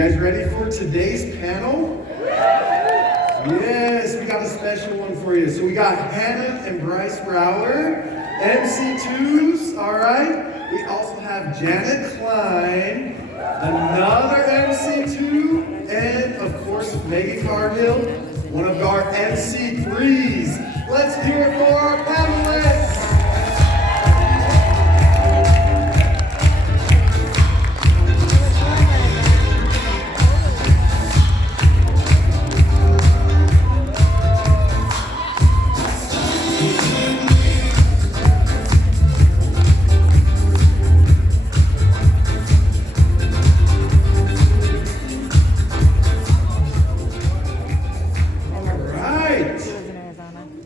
You guys ready for today's panel? Yes, we got a special one for you. So we got Hannah and Bryce Brower, MC2s, all right? We also have Janet Klein, another MC2, and of course, Megan Cargill, one of our MC3s. Let's hear it for our panelists.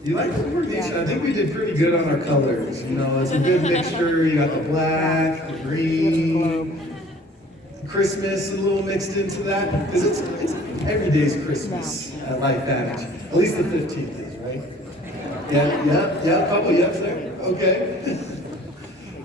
You like the coordination? I think we did pretty good on our colors. You know, it's a good mixture. You got the black, the green, Christmas a little mixed into that. Because it's every day's Christmas at Life Vantage. At least the 15th is, right? Yeah, couple yeps there. Okay.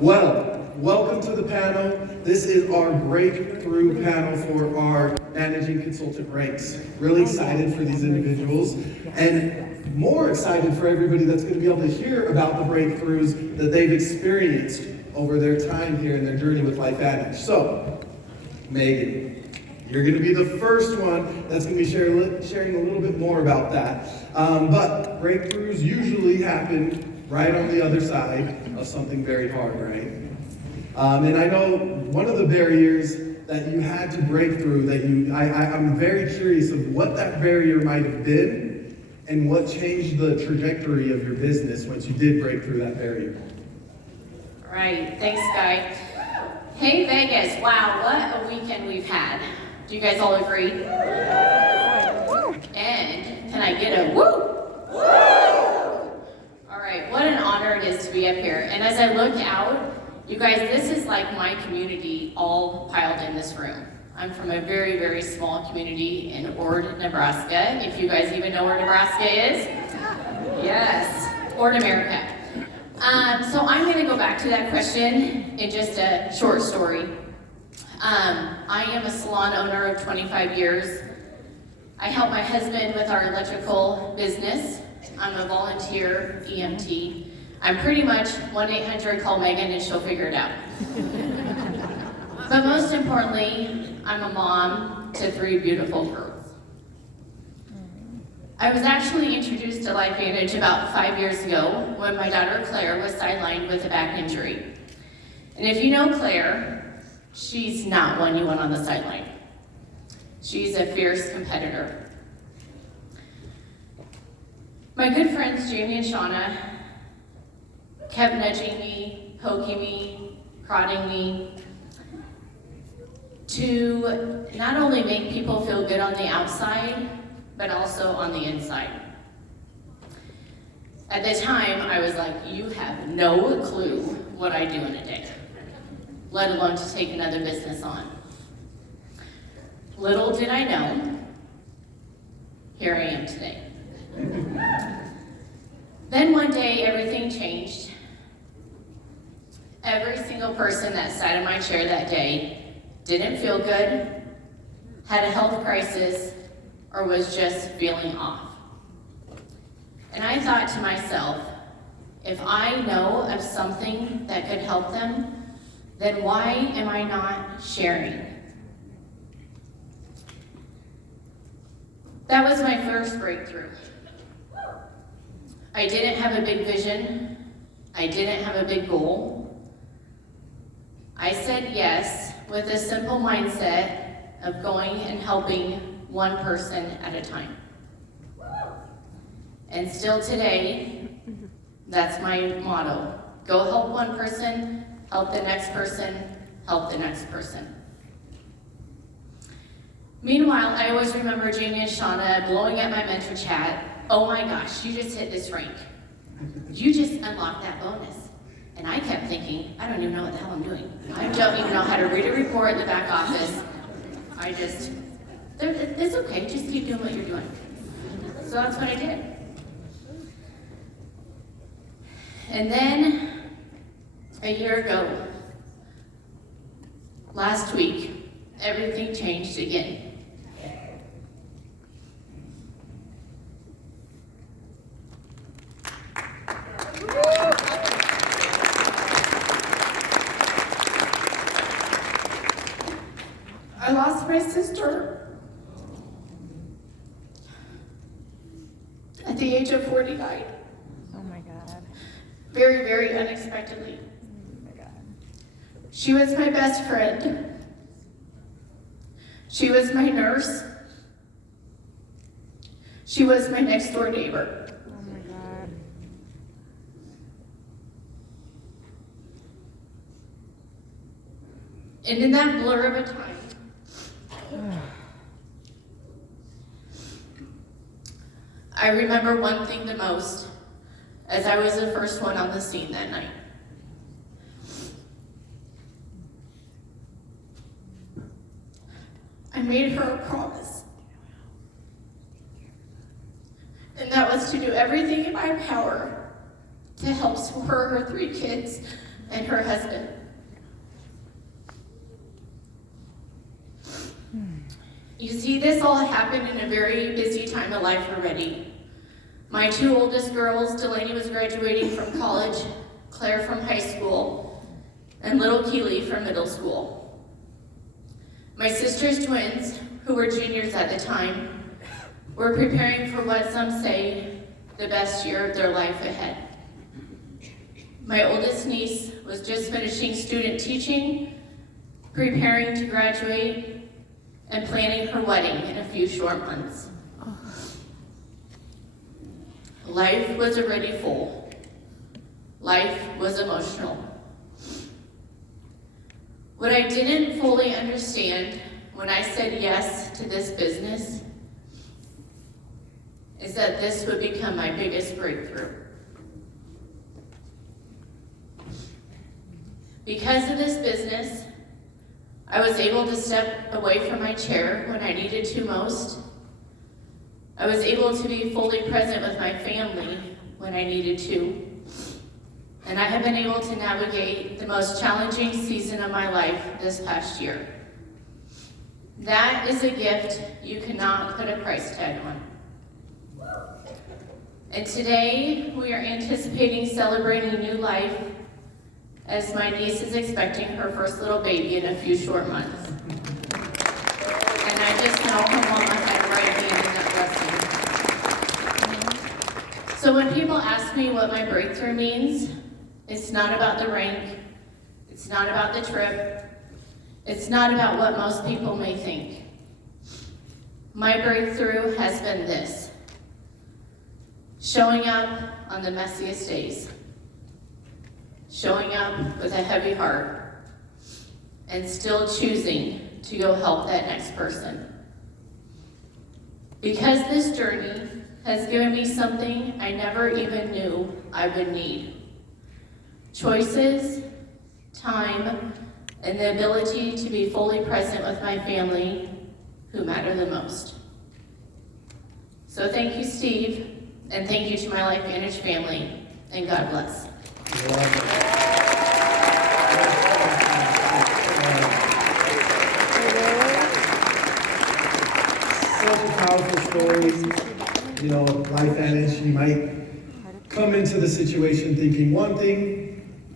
Well, welcome to the panel. This is our breakthrough panel for our managing consultant ranks. Really excited for these individuals. And more excited for everybody that's going to be able to hear about the breakthroughs that they've experienced over their time here in their journey with Life Vantage. So, Megan, you're going to be the first one that's going to be sharing a little bit more about that. But breakthroughs usually happen right on the other side of something very hard, right? And I know one of the barriers that you had to break through, I'm very curious of what that barrier might have been, and what changed the trajectory of your business once you did break through that barrier? All right, thanks, Guy. Hey, Vegas, wow, what a weekend we've had. Do you guys all agree? And can I get a woo? Woo! All right, what an honor it is to be up here. And as I look out, you guys, this is like my community all piled in this room. I'm from a very, very small community in Ord, Nebraska. If you guys even know where Nebraska is. Yes, Ord, America. So I'm going to go back to that question in just a short story. I am a salon owner of 25 years. I help my husband with our electrical business. I'm a volunteer EMT. I'm pretty much 1-800 call Megan and she'll figure it out. But most importantly, I'm a mom to 3 beautiful girls. I was actually introduced to Life Vantage about 5 years ago when my daughter Claire was sidelined with a back injury. And if you know Claire, she's not one you want on the sideline. She's a fierce competitor. My good friends Jamie and Shauna kept nudging me, poking me, prodding me, to not only make people feel good on the outside, but also on the inside. At the time, I was like, you have no clue what I do in a day, let alone to take another business on. Little did I know, here I am today. Then one day, everything changed. Every single person that sat in my chair that day didn't feel good, had a health crisis, or was just feeling off. And I thought to myself, if I know of something that could help them, then why am I not sharing? That was my first breakthrough. I didn't have a big vision. I didn't have a big goal. I said yes with a simple mindset of going and helping one person at a time. And still today, that's my motto. Go help one person, help the next person, help the next person. Meanwhile, I always remember Jamie and Shauna blowing at my mentor chat. Oh my gosh, you just hit this rank. You just unlocked that bonus. And I kept thinking, I don't even know what the hell I'm doing. I don't even know how to read a report in the back office. It's okay, just keep doing what you're doing. So that's what I did. And then, a year ago, last week, everything changed again. I lost my sister at the age of 49. Oh my God. Very, very unexpectedly. Oh my God. She was my best friend. She was my nurse. She was my next door neighbor. Oh my God. And in that blur of a time, I remember one thing the most, as I was the first one on the scene that night. I made her a promise. And that was to do everything in my power to help support her 3 kids and her husband. You see, this all happened in a very busy time of life already. My 2 oldest girls, Delaney was graduating from college, Claire from high school, and little Keely from middle school. My sister's twins, who were juniors at the time, were preparing for what some say the best year of their life ahead. My oldest niece was just finishing student teaching, preparing to graduate, and planning her wedding in a few short months. Life was already full. Life was emotional. What I didn't fully understand when I said yes to this business is that this would become my biggest breakthrough. Because of this business, I was able to step away from my chair when I needed to most. I was able to be fully present with my family when I needed to. And I have been able to navigate the most challenging season of my life this past year. That is a gift you cannot put a price tag on. And today, we are anticipating celebrating new life as my niece is expecting her first little baby in a few short months. And I just know her mama had a right hand in that blessing. So when people ask me what my breakthrough means, it's not about the rank, it's not about the trip, it's not about what most people may think. My breakthrough has been this: showing up on the messiest days, showing up with a heavy heart, and still choosing to go help that next person. Because this journey has given me something I never even knew I would need: choices, time, and the ability to be fully present with my family who matter the most. So thank you, Steve, and thank you to my Life Vantage family, and God bless. Such a powerful story. You know, Life Vantage, you might come into the situation thinking one thing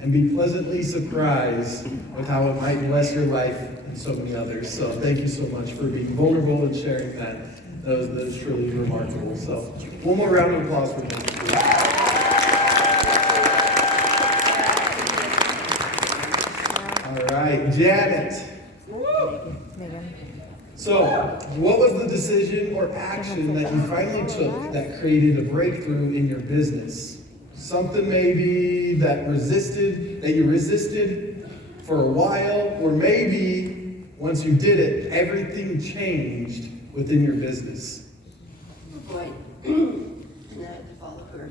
and be pleasantly surprised with how it might bless your life and so many others. So thank you so much for being vulnerable and sharing that. That was truly remarkable. So one more round of applause for me. All right, Janet. Megan. So, what was the decision or action that you finally took that created a breakthrough in your business? Something maybe that you resisted for a while, or maybe once you did it, everything changed within your business. Oh boy, and I had to follow her.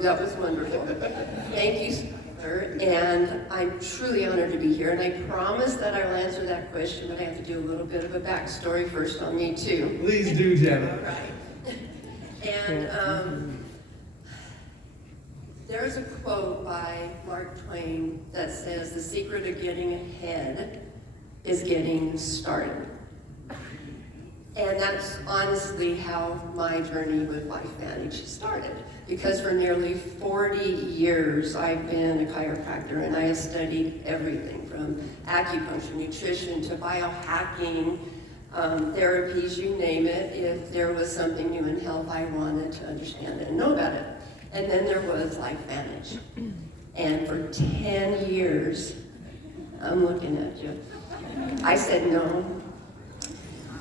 That was wonderful. Thank you, Skylar, and I'm truly honored to be here, and I promise that I will answer that question, but I have to do a little bit of a backstory first on me too. Please do, Janet. All right. And there's a quote by Mark Twain that says, "The secret of getting ahead is getting started." And that's honestly how my journey with LifeVantage started. Because for nearly 40 years, I've been a chiropractor, and I have studied everything from acupuncture, nutrition, to biohacking, therapies, you name it. If there was something new in health, I wanted to understand it and know about it. And then there was LifeVantage. And for 10 years, I'm looking at you, I said no.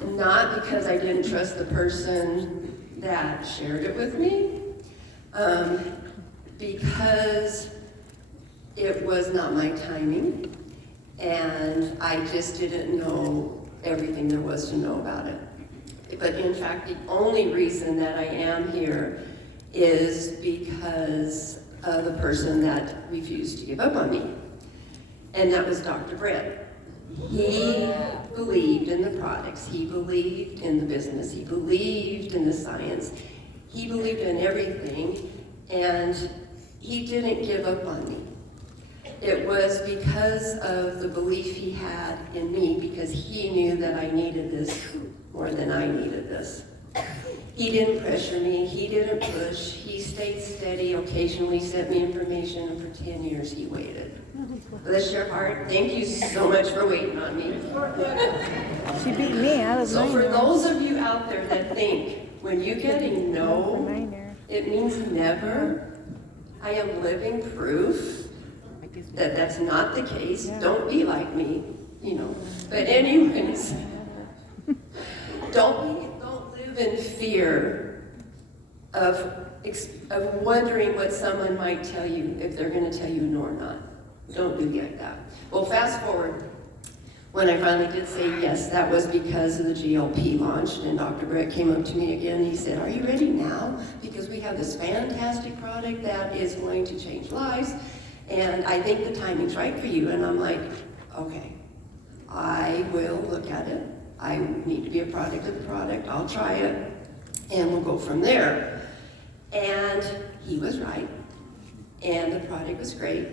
Not because I didn't trust the person that shared it with me, because it was not my timing, and I just didn't know everything there was to know about it. But in fact, the only reason that I am here is because of the person that refused to give up on me, and that was Dr. Brett. He believed in the products, he believed in the business, he believed in the science, he believed in everything, and he didn't give up on me. It was because of the belief he had in me, because he knew that I needed this more than I needed this. He didn't pressure me, he didn't push, he stayed steady, occasionally sent me information, and for 10 years he waited. Bless your heart, thank you so much for waiting on me. She beat me. I was So for minor. those of you out there that think, when you get a no, Minor. it means never, I am living proof that that's not the case. Yeah. Don't be like me, you know. But anyways, don't live in fear of wondering what someone might tell you, if they're going to tell you no or not. Don't do like that. Well, fast forward, when I finally did say yes, that was because of the GLP launch, and Dr. Brett came up to me again and he said, "Are you ready now? Because we have this fantastic product that is going to change lives, and I think the timing's right for you." And I'm like, okay, I will look at it. I need to be a product of the product. I'll try it, and we'll go from there. And he was right, and the product was great,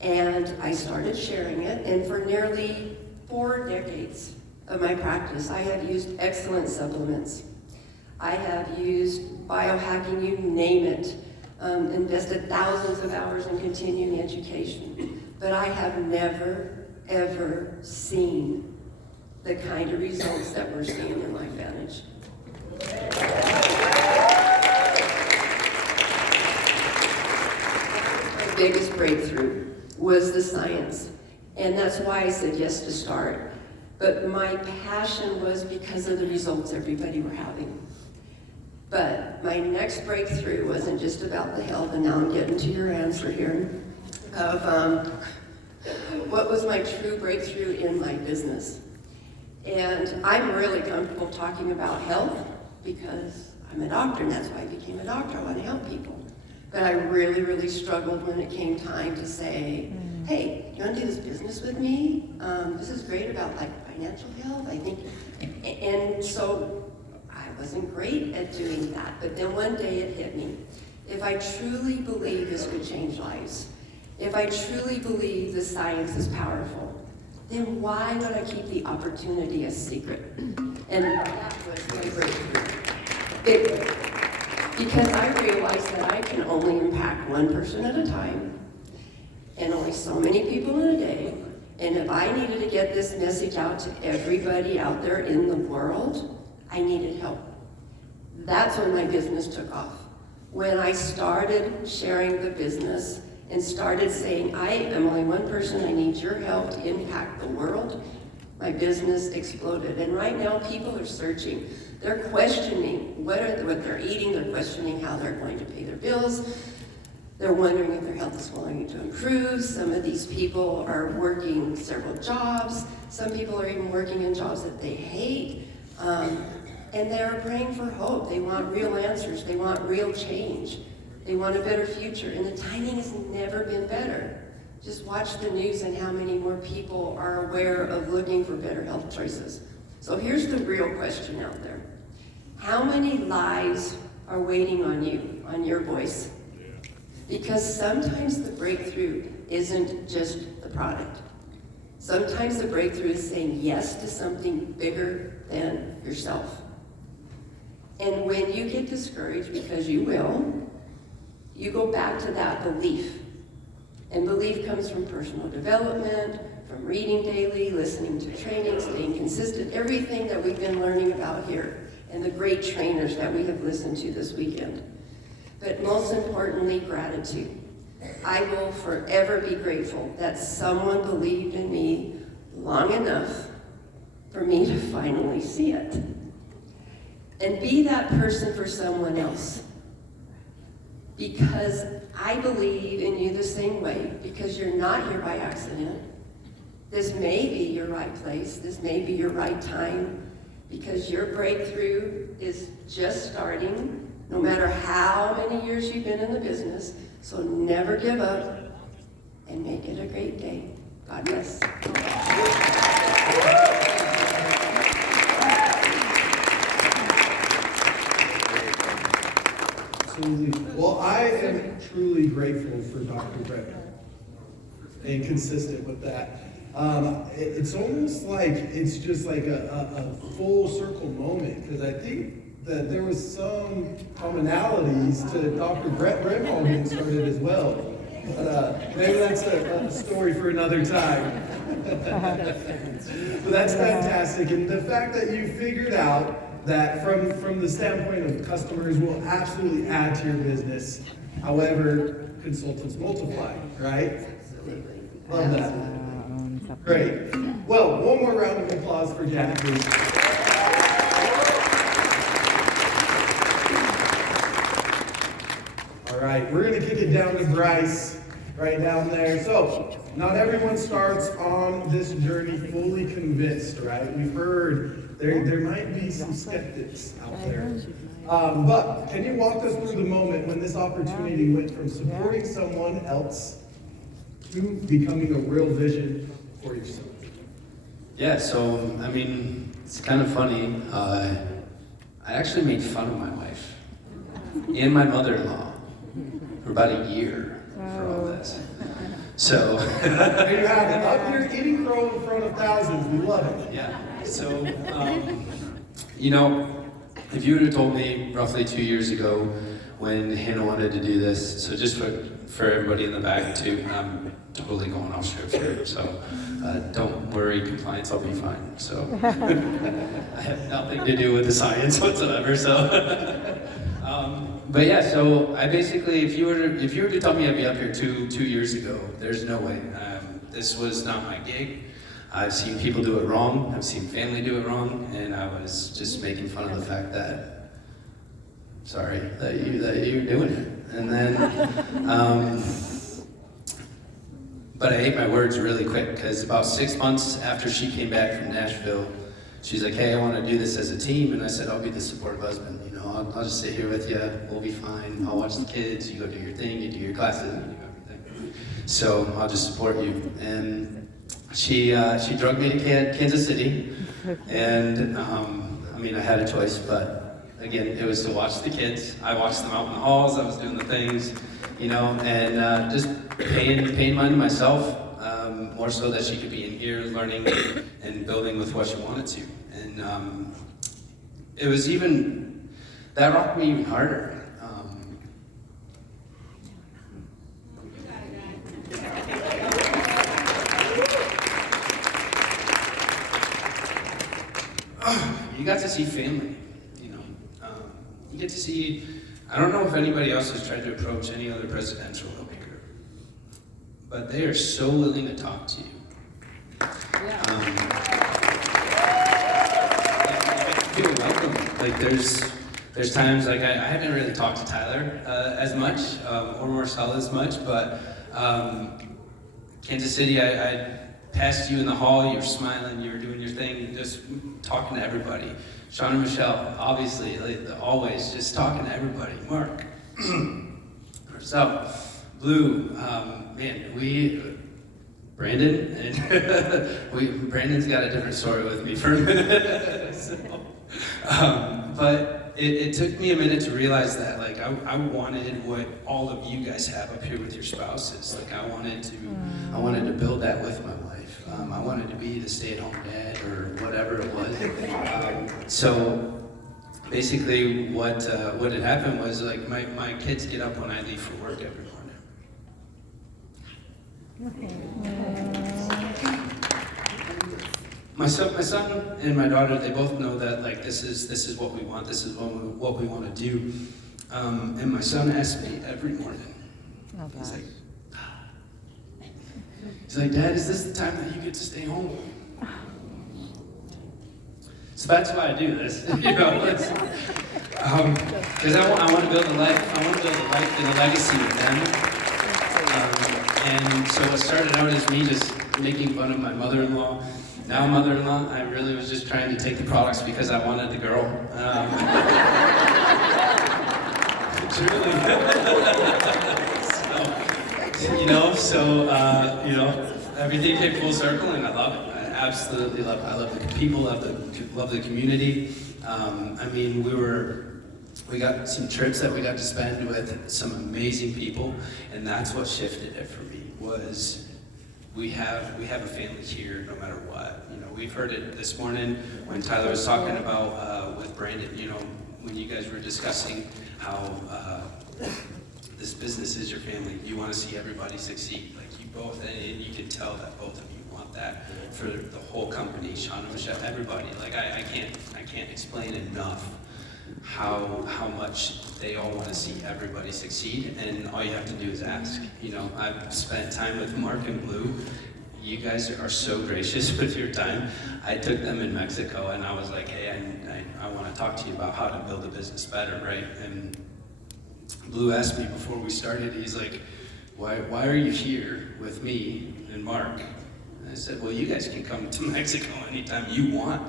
and I started sharing it, and for nearly 4 decades of my practice, I have used excellent supplements. I have used biohacking, you name it, invested thousands of hours in continuing education, but I have never, ever seen the kind of results that we're seeing in LifeVantage. My biggest breakthrough was the science, and that's why I said yes to start. But my passion was because of the results everybody were having. But my next breakthrough wasn't just about the health, and now I'm getting to your answer here, of what was my true breakthrough in my business. And I'm really comfortable talking about health because I'm a doctor, and that's why I became a doctor. I want to help people. But I really, really struggled when it came time to say, hey, you want to do this business with me? This is great about like financial health, I think. And so I wasn't great at doing that. But then one day it hit me. If I truly believe this would change lives, if I truly believe the science is powerful, then why would I keep the opportunity a secret? And that was my breakthrough. Because I realized that I can only impact one person at a time, and only so many people in a day. And if I needed to get this message out to everybody out there in the world, I needed help. That's when my business took off. When I started sharing the business and started saying, I am only one person, I need your help to impact the world, my business exploded. And right now people are searching. They're questioning what they're eating, they're questioning how they're going to pay their bills. They're wondering if their health is going to improve. Some of these people are working several jobs. Some people are even working in jobs that they hate. And they're praying for hope. They want real answers. They want real change. They want a better future. And the timing has never been better. Just watch the news and how many more people are aware of looking for better health choices. So here's the real question out there. How many lives are waiting on you, on your voice? Because sometimes the breakthrough isn't just the product. Sometimes the breakthrough is saying yes to something bigger than yourself. And when you get discouraged, because you will, you go back to that belief. And belief comes from personal development, from reading daily, listening to training, staying consistent, everything that we've been learning about here, and the great trainers that we have listened to this weekend. But most importantly, gratitude. I will forever be grateful that someone believed in me long enough for me to finally see it. And be that person for someone else. Because I believe in you the same way, because you're not here by accident. This may be your right place, this may be your right time, because your breakthrough is just starting, no matter how many years you've been in the business. So never give up, and make it a great day. God bless. Absolutely. Well, I am truly grateful for Dr. Brett and consistent with that. It's almost like it's just like a full circle moment, because I think that there was some commonalities to Dr. Brett Brimhall getting started as well. But maybe that's a story for another time. But that's fantastic. And the fact that you figured out that from the standpoint of customers will absolutely add to your business. However, consultants multiply, right? Absolutely. Love that. Great. Well, one more round of applause for Jack, please. All right, we're going to kick it down to Bryce, right down there. So, not everyone starts on this journey fully convinced, right? We've heard there might be some skeptics out there. But can you walk us through the moment when this opportunity went from supporting someone else to becoming a real vision for yourself? Yeah, so, I mean, it's kind of funny. I actually made fun of my wife and my mother-in-law for about a year for all this. So, There you have it. Up here eating crow in front of thousands. We love it. yeah. So, you know, if you would have told me roughly 2 years ago when Hannah wanted to do this, so just for everybody in the back too, I'm totally going off script here, so don't worry, compliance, I'll be fine. So, I have nothing to do with the science whatsoever, so. But yeah, so I basically, if you were to tell me I'd be up here two years ago, there's no way. This was not my gig. I've seen people do it wrong. I've seen family do it wrong, and I was just making fun of the fact that, sorry, that you're doing it. And then, but I ate my words really quick, because about 6 months after she came back from Nashville, she's like, hey, I want to do this as a team, and I said, I'll be the supportive husband. I'll just sit here with you, we'll be fine, I'll watch the kids, you go do your thing, you do your classes, you do everything. So I'll just support you. And she drugged me to Kansas City, and I mean, I had a choice, but again, it was to watch the kids. I watched them out in the halls, I was doing the things, and just paying mind to myself, more so that she could be in here learning and building with what she wanted to. And it was that rocked me even harder. You got to see family, you get to see, I don't know if anybody else has tried to approach any other presidential maker, but they are so willing to talk to you. You feel welcome. Like there's times, like I haven't really talked to Tyler as much, or Marcel as much, but Kansas City, I passed you in the hall, you were smiling, you were doing your thing, just talking to everybody. Sean and Michelle, obviously, always just talking to everybody. Mark, Marcel, Blue, Brandon, and Brandon's got a different story with me for a minute. But it took me a minute to realize that, I wanted what all of you guys have up here with your spouses. I wanted to build that with my wife. life. I wanted to be the stay-at-home dad or whatever it was. So basically what had happened was like my kids get up when I leave for work every morning. My son and my daughter, they both know that like this is what we want, this is what we want to do. And my son asks me every morning. Oh, He's like, Dad, is this the time that you get to stay home? So that's why I do this, you know. Because I want to build a life. I want to build a life and a legacy with them. And so what started out as me just making fun of my mother-in-law. Now mother-in-law, I really was just trying to take the products because I wanted the girl. Truly. So, everything came full circle, and I love it. I absolutely love it. I love the people, love the community. We got some trips that we got to spend with some amazing people, and that's what shifted it for me. Was we have a family here no matter what. You know, we've heard it this morning when Tyler was talking about with Brandon. You know, when you guys were discussing how this business is your family. You want to see everybody succeed. Like you both, and you can tell that both of you want that for the whole company. Sean and Michelle, everybody. Like I can't explain enough how much they all want to see everybody succeed, and all you have to do is ask. You know, I've spent time with Mark and Blue. You guys are so gracious with your time. I took them in Mexico, and I was like, hey, I want to talk to you about how to build a business better, right? And Blue asked me before we started, he's like, why are you here with me and Mark? And I said, well, you guys can come to Mexico anytime you want.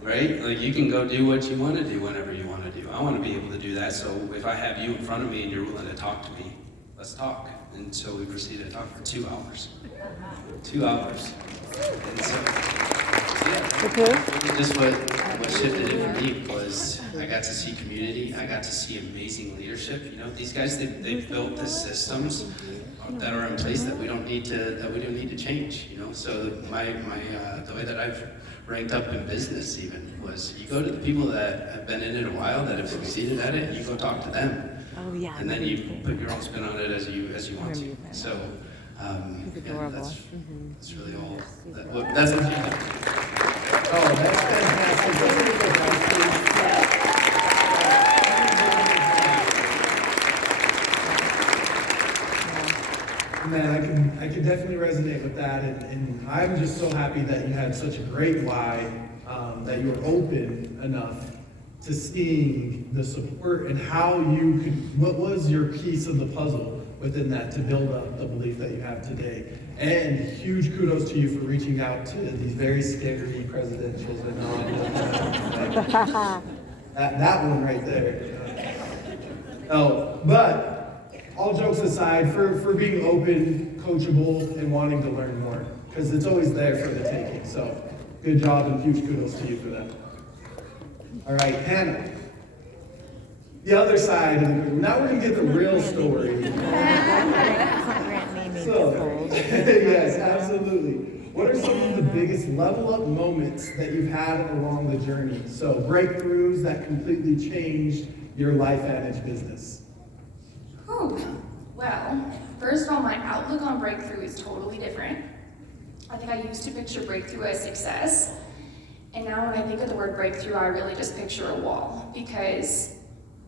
Right? Like you can go do what you want to do whenever you want to do. I want to be able to do that. So if I have you in front of me and you're willing to talk to me, let's talk. And so we proceeded to talk for 2 hours. 2 hours. And so, yeah. Just what shifted it for me was I got to see community. I got to see amazing leadership. You know, these guys they've built the systems that are in place that we don't need to change. You know, so the way that I've ranked up in business even was you go to the people that have been in it a while, that have succeeded at it, and you go talk to them. Oh yeah. And then you put your own spin on it as you want to. So that's really all. That's what you do. Oh, that's fantastic. Man, I can definitely resonate with that, and I'm just so happy that you had such a great why, that you were open enough to seeing the support and how you could, what was your piece of the puzzle within that to build up the belief that you have today. And huge kudos to you for reaching out to these very scary presidentials and that one right there. But all jokes aside, for being open, coachable, and wanting to learn more, because it's always there for the taking. So good job and huge kudos to you for that. All right, Hannah. The other side of the group. Now we're going to get the real story. So, yes, absolutely. What are some of the biggest level up moments that you've had along the journey? So breakthroughs that completely changed your life adage business. Well, first of all, my outlook on breakthrough is totally different. I think I used to picture breakthrough as success, and now when I think of the word breakthrough, I really just picture a wall, because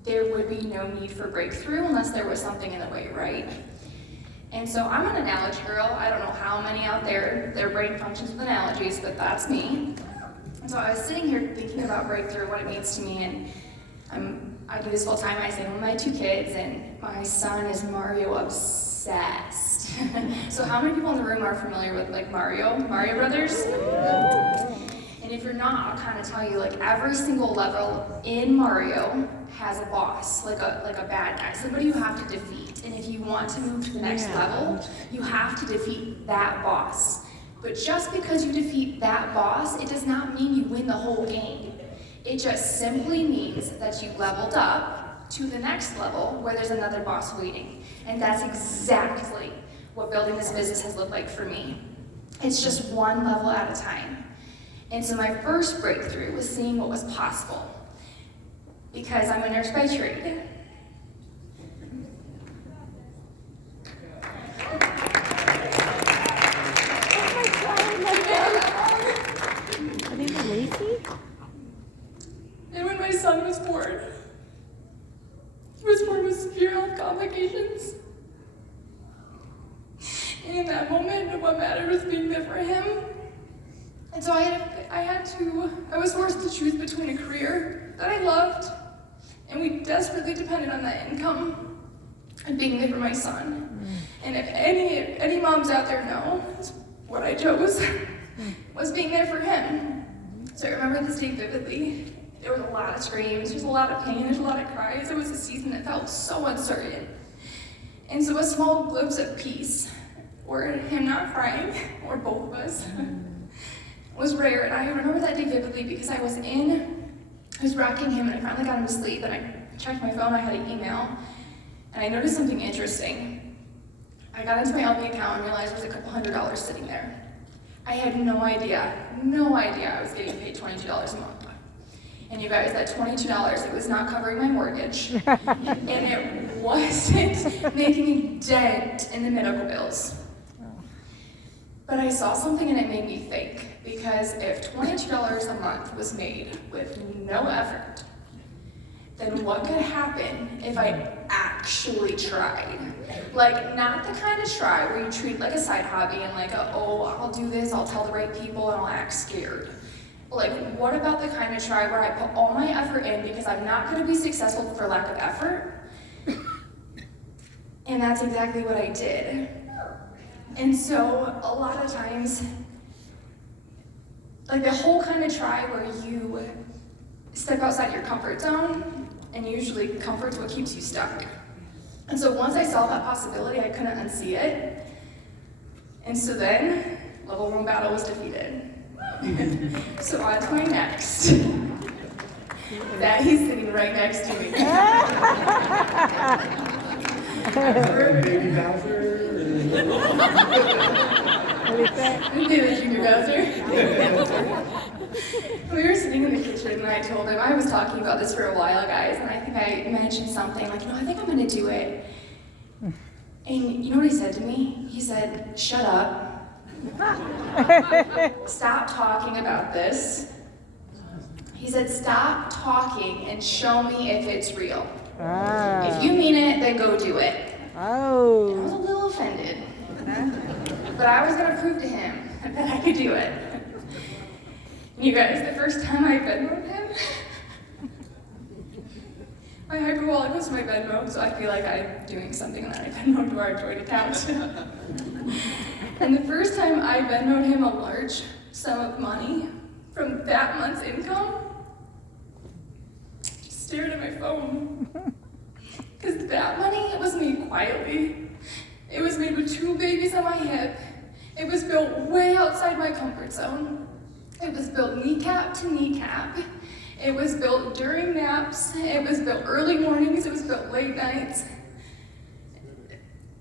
there would be no need for breakthrough unless there was something in the way, right? And so I'm an analogy girl. I don't know how many out there, their brain functions with analogies, but that's me. And so I was sitting here thinking about breakthrough, what it means to me, and I do this full time. I stay home with my 2 kids, and my son is Mario obsessed. So how many people in the room are familiar with like Mario Brothers? And if you're not, I'll kind of tell you, like every single level in Mario has a boss, like a bad guy, somebody you have to defeat. And if you want to move to the next level, you have to defeat that boss. But just because you defeat that boss, it does not mean you win the whole game. It just simply means that you leveled up to the next level where there's another boss waiting. And that's exactly what building this business has looked like for me. It's just one level at a time. And so my first breakthrough was seeing what was possible, because I'm a nurse by trade. And when my son was born, he was born with severe health complications. And in that moment, what mattered was being there for him. And so I was forced to choose between a career that I loved, and we desperately depended on that income, and being there for my son. And if any moms out there know, that's what I chose, was being there for him. So I remember this day vividly. There was a lot of screams, there was a lot of pain, there's a lot of cries. It was a season that felt so uncertain. And so a small glimpse of peace, or him not crying, or both of us, was rare. And I remember that day vividly because I was rocking him, and I finally got him to sleep, and I checked my phone, I had an email, and I noticed something interesting. I got into my LB account and realized there was a couple $100 sitting there. I had no idea I was getting paid $22 a month. And you guys, that $22, it was not covering my mortgage, and it wasn't making a dent in the medical bills. But I saw something and it made me think, because if $22 a month was made with no effort, then what could happen if I actually tried? Like, not the kind of try where you treat it like a side hobby and like, oh, I'll do this, I'll tell the right people, and I'll act scared. Like, what about the kind of try where I put all my effort in because I'm not gonna be successful for lack of effort? And that's exactly what I did. And so, a lot of times, like the whole kind of try where you step outside your comfort zone, and usually comfort's what keeps you stuck. And so once I saw that possibility, I couldn't unsee it. And so then, level 1 battle was defeated. So on to my next. That he's sitting right next to me. Baby Bowser. Baby Junior Bowser. We were sitting in the kitchen and I told him, I was talking about this for a while, guys, and I think I mentioned something like, I think I'm gonna do it. And you know what he said to me? He said, shut up. Stop talking about this. He said, stop talking and show me if it's real. If you mean it, then go do it. Oh. I was a little offended, but I was gonna prove to him that I could do it. You guys, the first time I Venmo'd him, my hyperbolic was my Venmo, so I feel like I'm doing something and then I Venmo'd to our joint account. And the first time I Venmo'd him a large sum of money from that month's income, I just stared at my phone. Because that money, it was made quietly. It was made with 2 babies on my hip. It was built way outside my comfort zone. It was built kneecap to kneecap. It was built during naps. It was built early mornings. It was built late nights.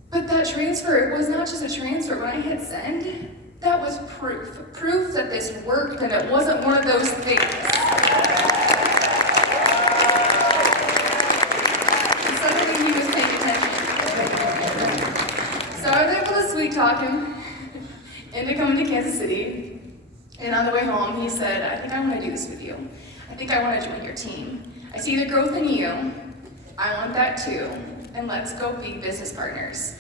But that transfer, it was not just a transfer. When I hit send, that was proof that this worked and it wasn't one of those things. And suddenly he was paying attention. So I was able to sweet talk him into coming to Kansas City. And on the way home, he said, I think I want to do this with you. I think I want to join your team. I see the growth in you. I want that too. And let's go be business partners.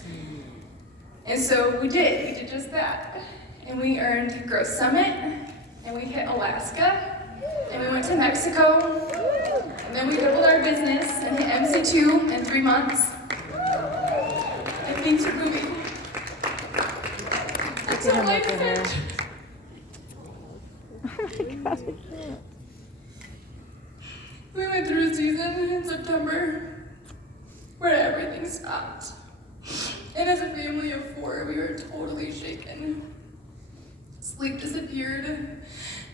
And so we did just that. And we earned Growth Summit, and we hit Alaska, and we went to Mexico, and then we doubled our business and hit MC2 in 3 months. And things are moving. That's our life event. We went through a season in September where everything stopped. And as a family of 4, we were totally shaken. Sleep disappeared.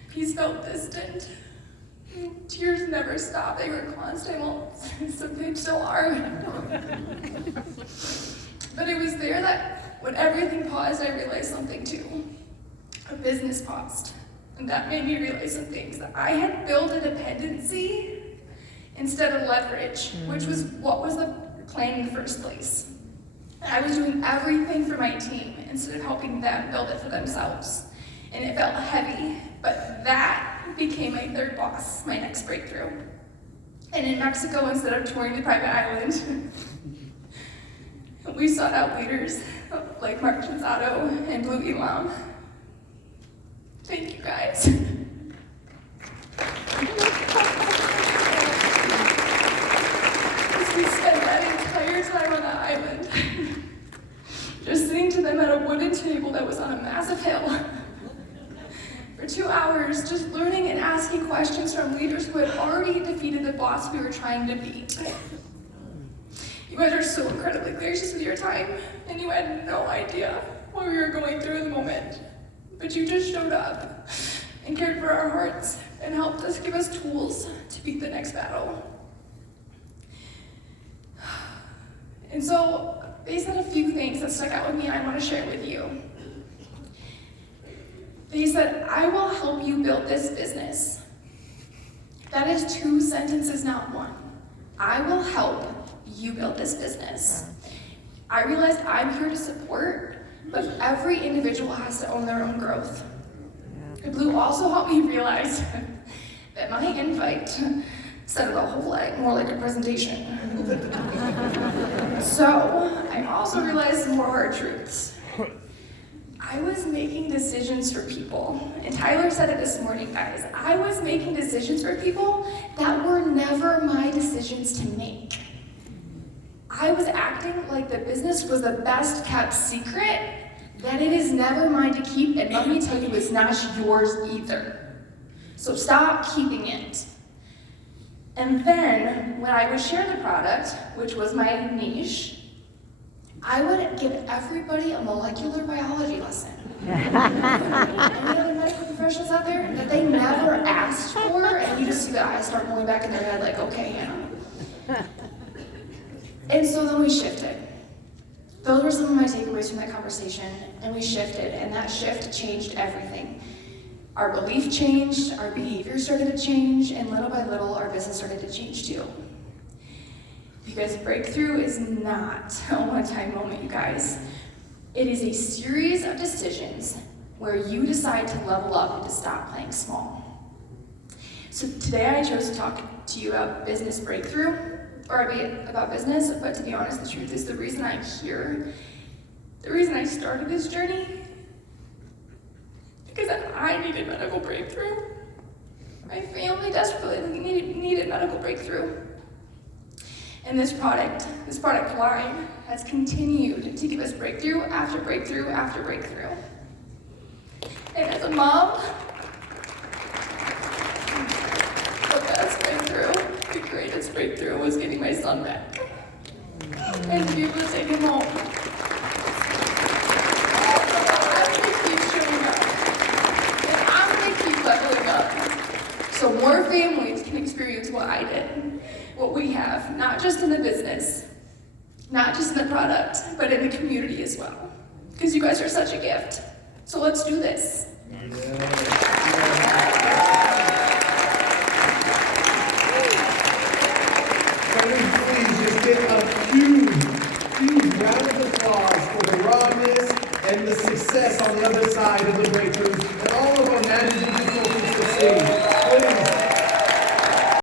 Peace felt distant. Tears never stopped. They were constant. Well, some they still are. But it was there that when everything paused, I realized something too. a business paused. And that made me realize some things, that I had built a dependency instead of leverage, which was what was the plan in the first place. And I was doing everything for my team instead of helping them build it for themselves. And it felt heavy, but that became my third boss, my next breakthrough. And in Mexico, instead of touring the private island, we sought out leaders like Mark Chanzado and Blue Elam. Thank you, guys. We spent that entire time on that island, just sitting to them at a wooden table that was on a massive hill for 2 hours, just learning and asking questions from leaders who had already defeated the boss we were trying to beat. You guys are so incredibly gracious with your time, and you had no idea what we were going through in the moment. But you just showed up and cared for our hearts and helped us, give us tools to beat the next battle. And so, they said a few things that stuck out with me and I want to share with you. They said, I will help you build this business. That is 2 sentences, not 1. I will help you build this business. I realized I'm here to support, but every individual has to own their own growth. Blue also helped me realize that my invite sounded a whole lot more like a presentation. So I also realized some more hard truths. I was making decisions for people, and Tyler said it this morning, guys. I was making decisions for people that were never my decisions to make. I was acting like the business was the best kept secret, that it is never mine to keep, and let me tell you, it's not yours either. So stop keeping it. And then, when I would share the product, which was my niche, I would give everybody a molecular biology lesson. Any other medical professionals out there that they never asked for, and you just see the eyes start rolling back in their head like, okay, Hannah. And so then we shifted. Those were some of my takeaways from that conversation, and we shifted, and that shift changed everything. Our belief changed, our behavior started to change, and little by little, our business started to change too. Because breakthrough is not a one-time moment, you guys. It is a series of decisions where you decide to level up and to stop playing small. So today I chose to talk to you about business breakthrough, or about business, but to be honest, the truth is the reason I'm here, the reason I started this journey, because I needed medical breakthrough. My family desperately needed medical breakthrough. And this product line has continued to give us breakthrough after breakthrough after breakthrough. And as a mom, the best breakthrough, the greatest breakthrough was getting my son back. And to be able to take him home. I'm gonna keep showing up. And I'm gonna keep leveling up. So more families can experience what I did. What we have, not just in the business, not just in the product, but in the community as well. Because you guys are such a gift. So let's do this. Yeah.